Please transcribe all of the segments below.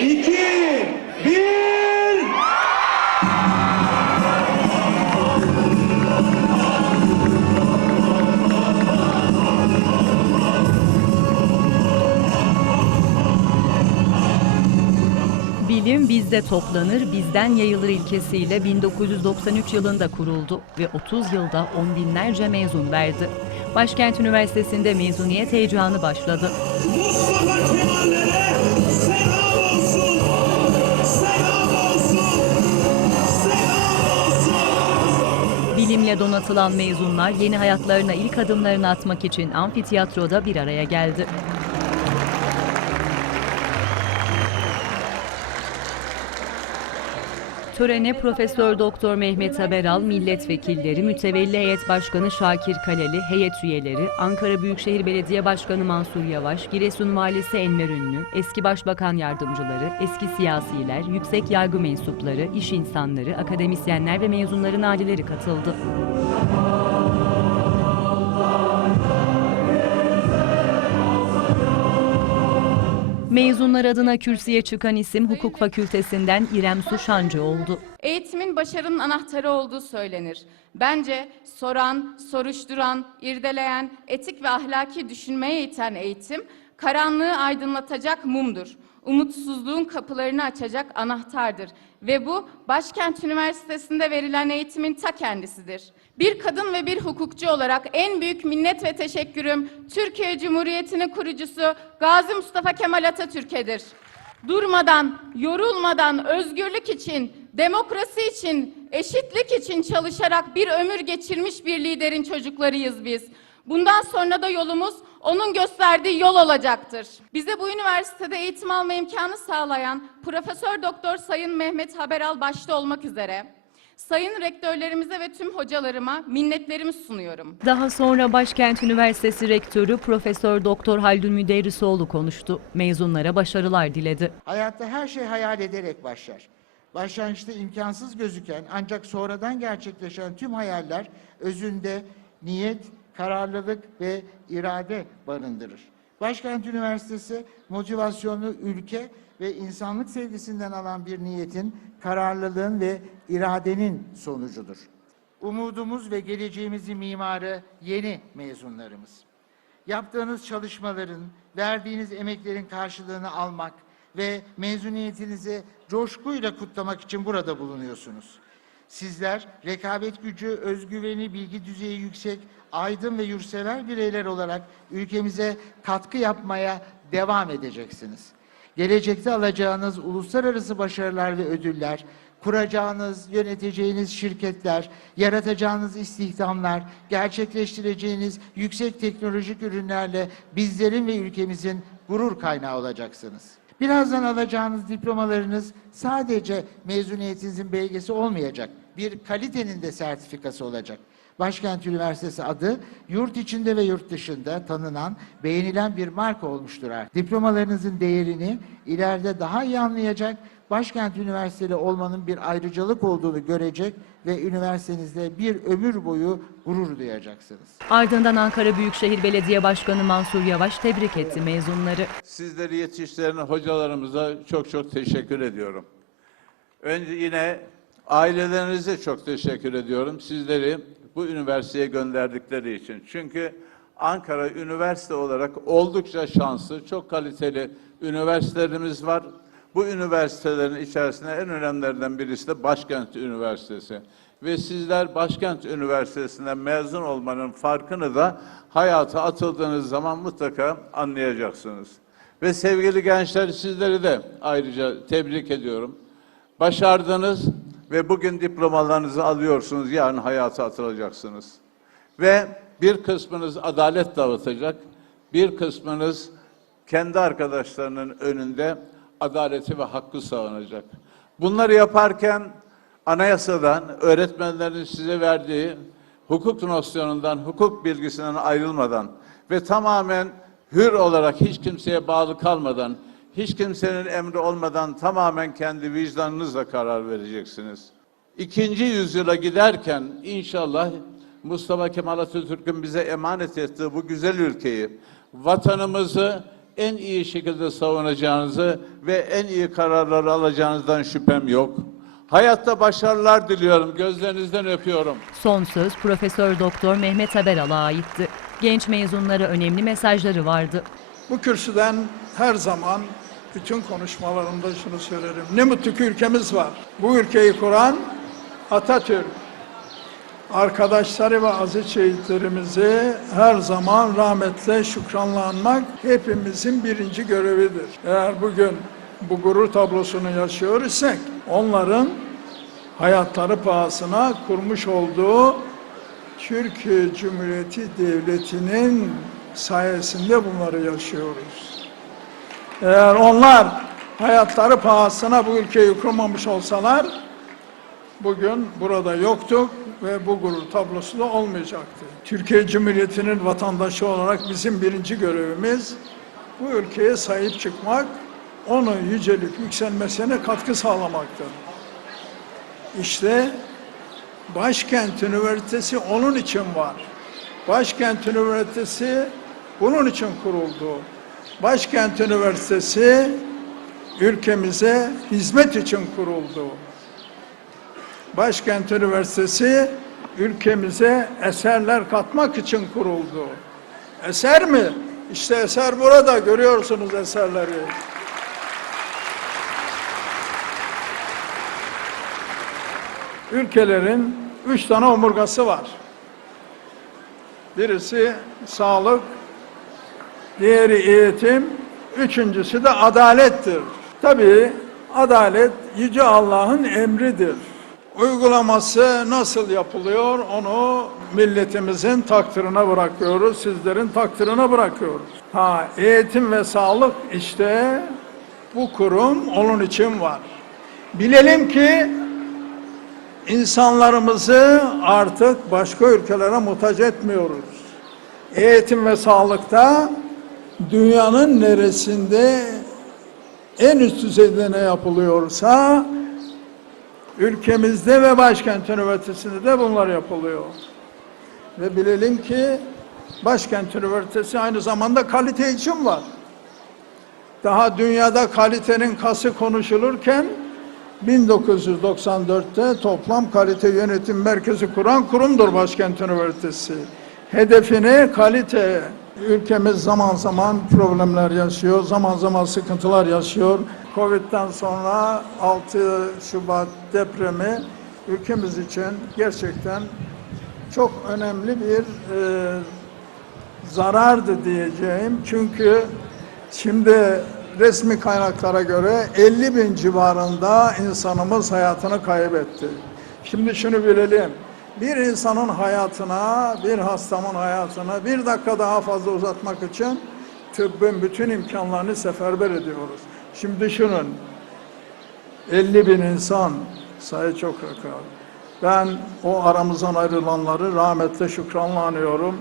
iki, bir. Bilim bizde toplanır, bizden yayılır ilkesiyle 1993 yılında kuruldu ve 30 yılda on binlerce mezun verdi. Başkent Üniversitesi'nde mezuniyet heyecanı başladı. Bilimle donatılan mezunlar yeni hayatlarına ilk adımlarını atmak için amfiteyatroda bir araya geldi. Törene Profesör Doktor Mehmet Haberal, milletvekilleri, mütevelli heyet başkanı Şakir Kaleli, heyet üyeleri, Ankara Büyükşehir Belediye Başkanı Mansur Yavaş, Giresun Valisi Enver Ünlü, eski başbakan yardımcıları, eski siyasiler, yüksek yargı mensupları, iş insanları, akademisyenler ve mezunların aileleri katıldı. Mezunlar adına kürsüye çıkan isim Hukuk Fakültesinden İrem Suşancı oldu. Eğitimin başarının anahtarı olduğu söylenir. Bence soran, soruşturan, irdeleyen, etik ve ahlaki düşünmeye iten eğitim, karanlığı aydınlatacak mumdur. Umutsuzluğun kapılarını açacak anahtardır. Ve bu Başkent Üniversitesi'nde verilen eğitimin ta kendisidir. Bir kadın ve bir hukukçu olarak en büyük minnet ve teşekkürüm Türkiye Cumhuriyeti'nin kurucusu Gazi Mustafa Kemal Atatürk'edir durmadan, yorulmadan özgürlük için, demokrasi için, eşitlik için çalışarak bir ömür geçirmiş bir liderin çocuklarıyız biz. Bundan sonra da yolumuz onun gösterdiği yol olacaktır. Bize bu üniversitede eğitim alma imkanı sağlayan Profesör Doktor Sayın Mehmet Haberal başta olmak üzere sayın rektörlerimize ve tüm hocalarıma minnetlerimi sunuyorum. Daha sonra Başkent Üniversitesi Rektörü Profesör Doktor Haldun Müderrisoğlu konuştu. Mezunlara başarılar diledi. Hayatta her şey hayal ederek başlar. Başlangıçta imkansız gözüken ancak sonradan gerçekleşen tüm hayaller özünde niyet, kararlılık ve irade barındırır. Başkent Üniversitesi motivasyonlu ülke ve insanlık sevgisinden alan bir niyetin, kararlılığın ve iradenin sonucudur. Umudumuz ve geleceğimizin mimarı yeni mezunlarımız. Yaptığınız çalışmaların, verdiğiniz emeklerin karşılığını almak ve mezuniyetinizi coşkuyla kutlamak için burada bulunuyorsunuz. Sizler rekabet gücü, özgüveni, bilgi düzeyi yüksek, aydın ve yurtsever bireyler olarak ülkemize katkı yapmaya devam edeceksiniz. Gelecekte alacağınız uluslararası başarılar ve ödüller, kuracağınız, yöneteceğiniz şirketler, yaratacağınız istihdamlar, gerçekleştireceğiniz yüksek teknolojik ürünlerle bizlerin ve ülkemizin gurur kaynağı olacaksınız. Birazdan alacağınız diplomalarınız sadece mezuniyetinizin belgesi olmayacak. Bir kalitenin de sertifikası olacak. Başkent Üniversitesi adı yurt içinde ve yurt dışında tanınan, beğenilen bir marka olmuştur artık. Diplomalarınızın değerini ileride daha iyi anlayacak, Başkent Üniversiteli olmanın bir ayrıcalık olduğunu görecek ve üniversitenizde bir ömür boyu gurur duyacaksınız. Ardından Ankara Büyükşehir Belediye Başkanı Mansur Yavaş tebrik etti mezunları. Sizleri yetiştiren hocalarımıza çok çok teşekkür ediyorum. Önce yine ailelerinize çok teşekkür ediyorum. Sizleri bu üniversiteye gönderdikleri için. Çünkü Ankara üniversite olarak oldukça şanslı, çok kaliteli üniversitelerimiz var. Bu üniversitelerin içerisinde en önemlilerinden birisi de Başkent Üniversitesi. Ve sizler Başkent Üniversitesi'nden mezun olmanın farkını da hayata atıldığınız zaman mutlaka anlayacaksınız. Ve sevgili gençler sizleri de ayrıca tebrik ediyorum. Başardınız ve bugün diplomalarınızı alıyorsunuz, yarın hayata atılacaksınız. Ve bir kısmınız adalet dağıtacak, bir kısmınız kendi arkadaşlarının önünde adaleti ve hakkı savunacak. Bunları yaparken anayasadan, öğretmenlerin size verdiği hukuk nosyonundan, hukuk bilgisinden ayrılmadan ve tamamen hür olarak hiç kimseye bağlı kalmadan, hiç kimsenin emri olmadan tamamen kendi vicdanınızla karar vereceksiniz. İkinci yüzyıla giderken inşallah Mustafa Kemal Atatürk'ün bize emanet ettiği bu güzel ülkeyi, vatanımızı en iyi şekilde savunacağınızı ve en iyi kararları alacağınızdan şüphem yok. Hayatta başarılar diliyorum. Gözlerinizden öpüyorum. Son söz Profesör Doktor Mehmet Haberal'a aitti. Genç mezunlara önemli mesajları vardı. Bu kürsüden her zaman bütün konuşmalarımda şunu söylerim. Ne mutlu ülkemiz var. Bu ülkeyi kuran Atatürk. Arkadaşları ve aziz şehitlerimizi her zaman rahmetle şükranla anmak hepimizin birinci görevidir. Eğer bugün bu gurur tablosunu yaşıyor isek onların hayatları pahasına kurmuş olduğu Türkiye Cumhuriyeti Devleti'nin sayesinde bunları yaşıyoruz. Eğer onlar hayatları pahasına bu ülkeyi kurmamış olsalar bugün burada yoktuk ve bu gurur tablosu da olmayacaktı. Türkiye Cumhuriyeti'nin vatandaşı olarak bizim birinci görevimiz bu ülkeye sahip çıkmak, onun yücelik yükselmesine katkı sağlamaktır. İşte Başkent Üniversitesi onun için var. Başkent Üniversitesi bunun için kuruldu. Başkent Üniversitesi ülkemize hizmet için kuruldu. Başkent Üniversitesi ülkemize eserler katmak için kuruldu. Eser mi? İşte eser burada görüyorsunuz eserleri. ülkelerin üç tane omurgası var. Birisi sağlık, diğeri eğitim, üçüncüsü de adalettir. Tabii adalet Yüce Allah'ın emridir. Uygulaması nasıl yapılıyor onu milletimizin takdirine bırakıyoruz, sizlerin takdirine bırakıyoruz. Ha, eğitim ve sağlık işte bu kurum onun için var. Bilelim ki İnsanlarımızı artık başka ülkelere muhtaç etmiyoruz. Eğitim ve sağlıkta dünyanın neresinde en üst düzeyde ne yapılıyorsa ülkemizde ve başkent üniversitesinde de bunlar yapılıyor. Ve bilelim ki başkent üniversitesi aynı zamanda kalite için var. Daha dünyada kalitenin kası konuşulurken 1994'te toplam kalite yönetim merkezi kuran kurumdur Başkent Üniversitesi. Hedefini kalite. Ülkemiz zaman zaman problemler yaşıyor, zaman zaman sıkıntılar yaşıyor. Covid'den sonra 6 Şubat depremi ülkemiz için gerçekten çok önemli bir e, zarardı diyeceğim. Çünkü şimdi resmi kaynaklara göre 50 bin civarında insanımız hayatını kaybetti. Şimdi şunu bilelim. Bir insanın hayatına, bir hastamın hayatına bir dakika daha fazla uzatmak için tıbbın bütün imkanlarını seferber ediyoruz. Şimdi düşünün. 50 bin insan sayı çok rakam. Ben o aramızdan ayrılanları rahmetle şükranla anıyorum.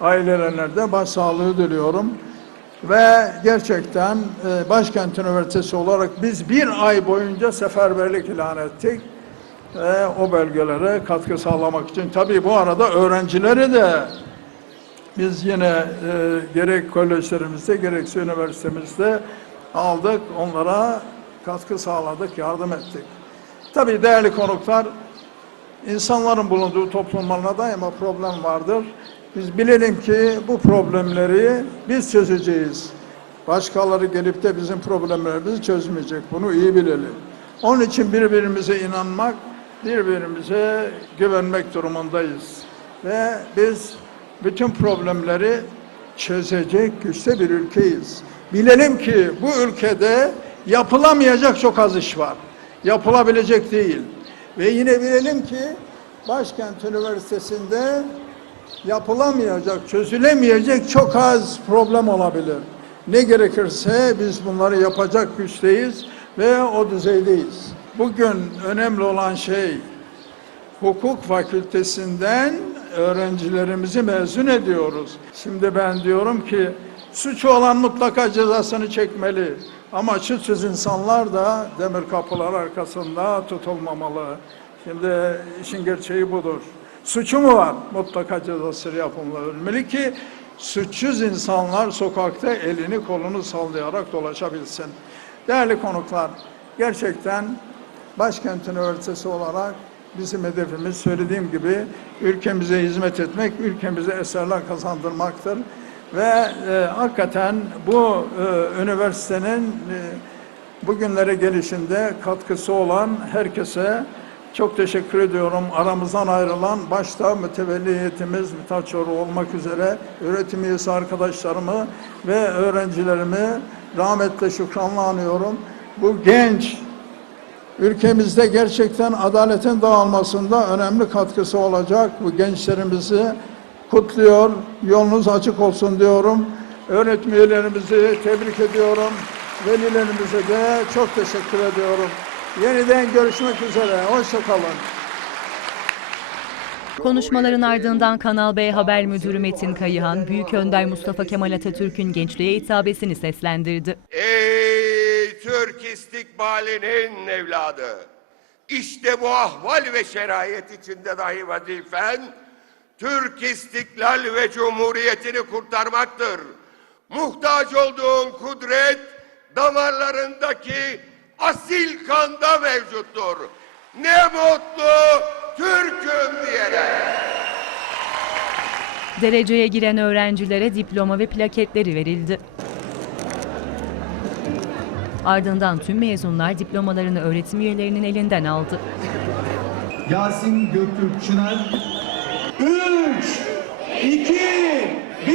Ailelerine de başsağlığı diliyorum. Ve gerçekten e, Başkent Üniversitesi olarak biz bir ay boyunca seferberlik ilan ettik. Ve o bölgelere katkı sağlamak için. Tabii bu arada öğrencileri de biz yine e, gerek kolejlerimizde gerekse üniversitemizde aldık. Onlara katkı sağladık, yardım ettik. Tabii değerli konuklar, insanların bulunduğu toplumlarına daima problem vardır. Biz bilelim ki bu problemleri biz çözeceğiz. Başkaları gelip de bizim problemlerimizi çözmeyecek. Bunu iyi bilelim. Onun için birbirimize inanmak, birbirimize güvenmek durumundayız. Ve biz bütün problemleri çözecek güçte bir ülkeyiz. Bilelim ki bu ülkede yapılamayacak çok az iş var. Yapılabilecek değil. Ve yine bilelim ki Başkent Üniversitesi'nde yapılamayacak, çözülemeyecek çok az problem olabilir. Ne gerekirse biz bunları yapacak güçteyiz ve o düzeydeyiz. Bugün önemli olan şey hukuk fakültesinden öğrencilerimizi mezun ediyoruz. Şimdi ben diyorum ki suçu olan mutlaka cezasını çekmeli. Ama suçsuz insanlar da demir kapılar arkasında tutulmamalı. Şimdi işin gerçeği budur. Suçu mu var? Mutlaka cezası yapılmalı ki suçsuz insanlar sokakta elini kolunu sallayarak dolaşabilsin. Değerli konuklar, gerçekten Başkent Üniversitesi olarak bizim hedefimiz söylediğim gibi ülkemize hizmet etmek, ülkemize eserler kazandırmaktır. Ve e, hakikaten bu e, üniversitenin e, bugünlere gelişinde katkısı olan herkese çok teşekkür ediyorum. Aramızdan ayrılan başta mütevelli heyetimiz Çoruh olmak üzere öğretim üyesi arkadaşlarımı ve öğrencilerimi rahmetle şükranla anıyorum. Bu genç ülkemizde gerçekten adaletin dağılmasında önemli katkısı olacak bu gençlerimizi kutluyor. Yolunuz açık olsun diyorum. Öğretim üyelerimizi tebrik ediyorum. Velilerimize de çok teşekkür ediyorum. Yeniden görüşmek üzere. Hoşçakalın. Konuşmaların ardından Kanal B Haber Müdürü Metin Kayıhan, Büyük Önder Mustafa Kemal Atatürk'ün gençliğe hitabesini seslendirdi. Ey Türk istikbalinin evladı! İşte bu ahval ve şerayet içinde dahi vazifen, Türk istiklal ve cumhuriyetini kurtarmaktır. Muhtaç olduğun kudret, damarlarındaki asil kanda mevcuttur. Ne mutlu Türk'üm diyerek. Dereceye giren öğrencilere diploma ve plaketleri verildi. Ardından tüm mezunlar diplomalarını öğretim üyelerinin elinden aldı. Yasin Göktürk Çınar 3 2 1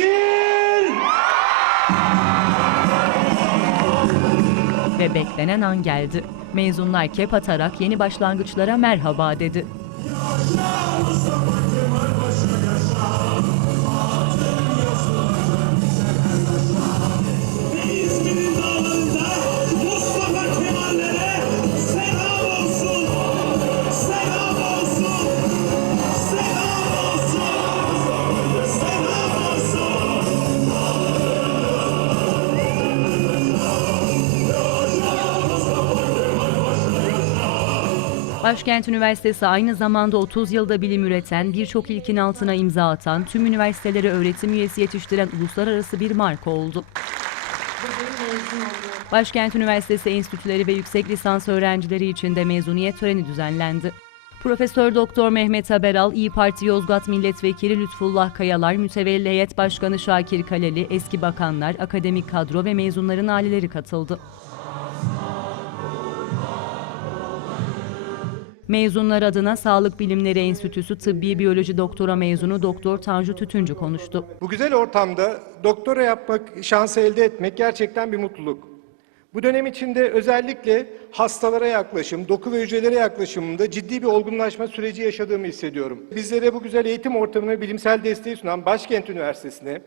Ve beklenen an geldi. Mezunlar kep atarak yeni başlangıçlara merhaba dedi. Başkent Üniversitesi aynı zamanda 30 yılda bilim üreten, birçok ilkin altına imza atan, tüm üniversitelere öğretim üyesi yetiştiren uluslararası bir marka oldu. Başkent Üniversitesi enstitüleri ve yüksek lisans öğrencileri için de mezuniyet töreni düzenlendi. Profesör Doktor Mehmet Haberal, İyi Parti Yozgat Milletvekili Lütfullah Kayalar, Mütevelli Heyet Başkanı Şakir Kaleli, eski bakanlar, akademik kadro ve mezunların aileleri katıldı. Mezunlar adına Sağlık Bilimleri Enstitüsü Tıbbi Biyoloji Doktora mezunu Doktor Tanju Tütüncü konuştu. Bu güzel ortamda doktora yapmak, şansı elde etmek gerçekten bir mutluluk. Bu dönem içinde özellikle hastalara yaklaşım, doku ve hücrelere yaklaşımında ciddi bir olgunlaşma süreci yaşadığımı hissediyorum. Bizlere bu güzel eğitim ortamını bilimsel desteği sunan Başkent Üniversitesi'ne,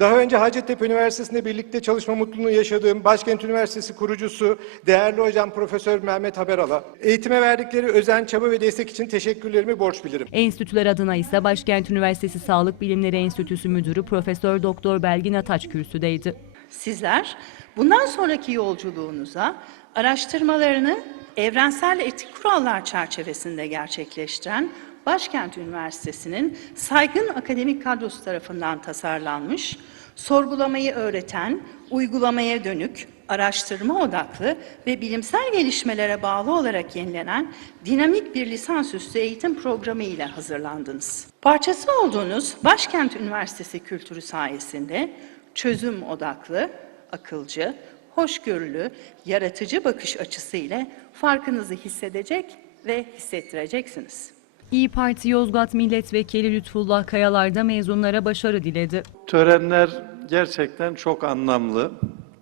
daha önce Hacettepe Üniversitesi'nde birlikte çalışma mutluluğunu yaşadığım Başkent Üniversitesi kurucusu değerli hocam Profesör Mehmet Haberal'a, eğitime verdikleri özen, çaba ve destek için teşekkürlerimi borç bilirim. Enstitüler adına ise Başkent Üniversitesi Sağlık Bilimleri Enstitüsü Müdürü Profesör Doktor Belgin Ataç kürsüdeydi. Sizler bundan sonraki yolculuğunuza araştırmalarını evrensel etik kurallar çerçevesinde gerçekleştiren Başkent Üniversitesi'nin saygın akademik kadrosu tarafından tasarlanmış, sorgulamayı öğreten, uygulamaya dönük, araştırma odaklı ve bilimsel gelişmelere bağlı olarak yenilenen dinamik bir lisansüstü eğitim programı ile hazırlandınız. Parçası olduğunuz Başkent Üniversitesi kültürü sayesinde çözüm odaklı, akılcı, hoşgörülü, yaratıcı bakış açısı ile farkınızı hissedecek ve hissettireceksiniz. İyi Parti Yozgat Milletvekili Lütfullah Kayalar da mezunlara başarı diledi. Törenler gerçekten çok anlamlı.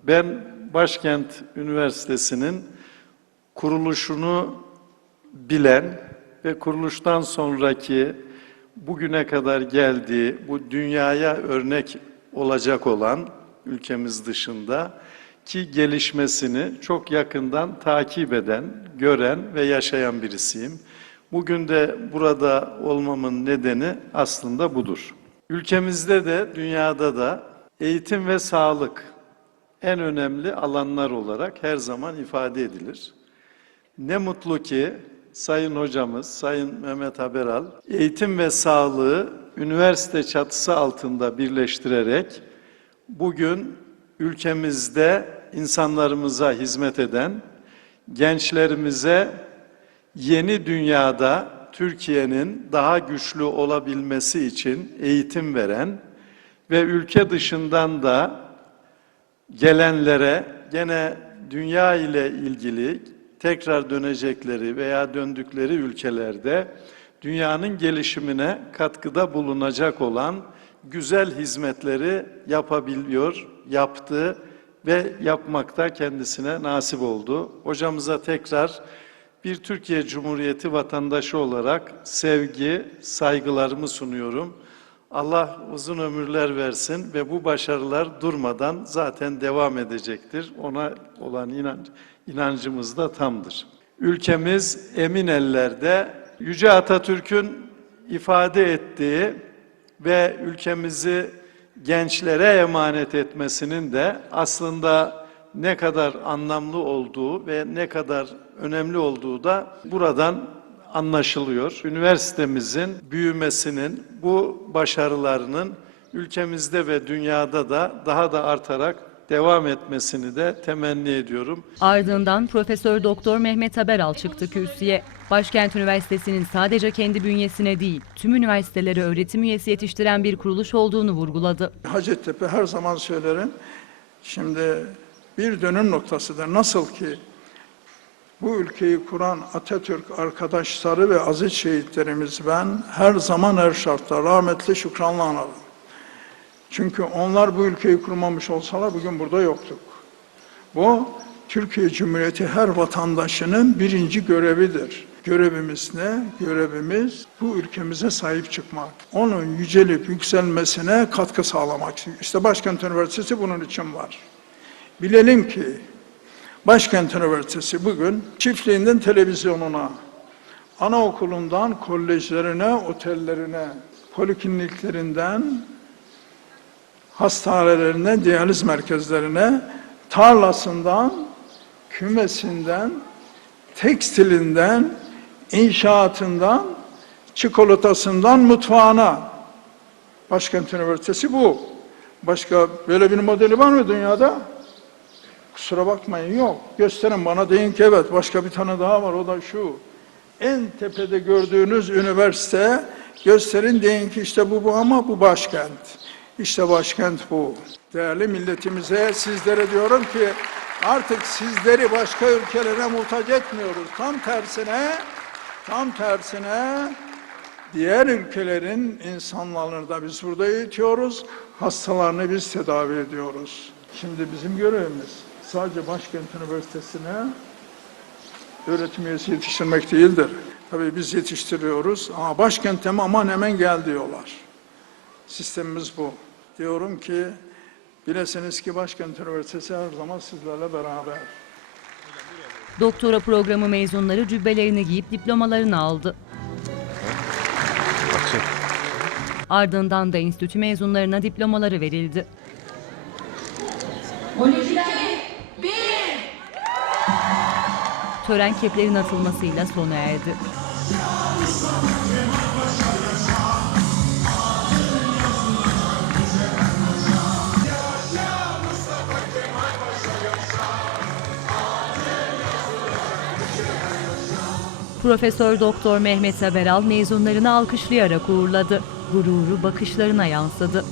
Ben Başkent Üniversitesi'nin kuruluşunu bilen ve kuruluştan sonraki bugüne kadar geldiği bu dünyaya örnek olacak olan ülkemiz dışında ki gelişmesini çok yakından takip eden, gören ve yaşayan birisiyim. Bugün de burada olmamın nedeni aslında budur. Ülkemizde de dünyada da eğitim ve sağlık en önemli alanlar olarak her zaman ifade edilir. Ne mutlu ki Sayın Hocamız, Sayın Mehmet Haberal, eğitim ve sağlığı üniversite çatısı altında birleştirerek bugün ülkemizde insanlarımıza hizmet eden, gençlerimize yeni dünyada Türkiye'nin daha güçlü olabilmesi için eğitim veren ve ülke dışından da gelenlere gene dünya ile ilgili tekrar dönecekleri veya döndükleri ülkelerde dünyanın gelişimine katkıda bulunacak olan güzel hizmetleri yapabiliyor, yaptı ve yapmakta kendisine nasip oldu. Hocamıza tekrar bir Türkiye Cumhuriyeti vatandaşı olarak sevgi, saygılarımı sunuyorum. Allah uzun ömürler versin ve bu başarılar durmadan zaten devam edecektir. Ona olan inanç, inancımız da tamdır. Ülkemiz emin ellerde Yüce Atatürk'ün ifade ettiği ve ülkemizi gençlere emanet etmesinin de aslında ne kadar anlamlı olduğu ve ne kadar önemli olduğu da buradan anlaşılıyor. Üniversitemizin büyümesinin, bu başarılarının ülkemizde ve dünyada da daha da artarak devam etmesini de temenni ediyorum. Ardından Profesör Doktor Mehmet Haberal çıktı kürsüye. Başkent Üniversitesi'nin sadece kendi bünyesine değil, tüm üniversitelere öğretim üyesi yetiştiren bir kuruluş olduğunu vurguladı. Hacettepe her zaman söylerim. Şimdi bir dönüm noktasıdır. Nasıl ki bu ülkeyi kuran Atatürk arkadaşları ve aziz şehitlerimiz ben her zaman her şartta rahmetli şükranla analım. Çünkü onlar bu ülkeyi kurmamış olsalar bugün burada yoktuk. Bu Türkiye Cumhuriyeti her vatandaşının birinci görevidir. Görevimiz ne? Görevimiz bu ülkemize sahip çıkmak. Onun yücelip yükselmesine katkı sağlamak. İşte Başkent Üniversitesi bunun için var. Bilelim ki Başkent Üniversitesi bugün çiftliğinden televizyonuna, anaokulundan kolejlerine, otellerine, polikliniklerinden hastanelerine, diyaliz merkezlerine, tarlasından, kümesinden, tekstilinden, inşaatından, çikolatasından mutfağına. Başkent Üniversitesi bu. Başka böyle bir modeli var mı dünyada? Kusura bakmayın yok. Gösterin bana deyin ki evet başka bir tane daha var o da şu. En tepede gördüğünüz üniversite gösterin deyin ki işte bu bu ama bu başkent. İşte başkent bu. Değerli milletimize sizlere diyorum ki artık sizleri başka ülkelere muhtaç etmiyoruz. Tam tersine tam tersine diğer ülkelerin insanlarını da biz burada eğitiyoruz. Hastalarını biz tedavi ediyoruz. Şimdi bizim görevimiz sadece Başkent Üniversitesi'ne öğretim üyesi yetiştirmek değildir. Tabii biz yetiştiriyoruz ama başkente mi aman hemen gel diyorlar. Sistemimiz bu. Diyorum ki bilesiniz ki Başkent Üniversitesi her zaman sizlerle beraber. Doktora programı mezunları cübbelerini giyip diplomalarını aldı. Ardından da enstitü mezunlarına diplomaları verildi. Tören keplerin atılmasıyla sona erdi. Profesör Doktor Mehmet Haberal mezunlarını alkışlayarak uğurladı. Gururu bakışlarına yansıdı.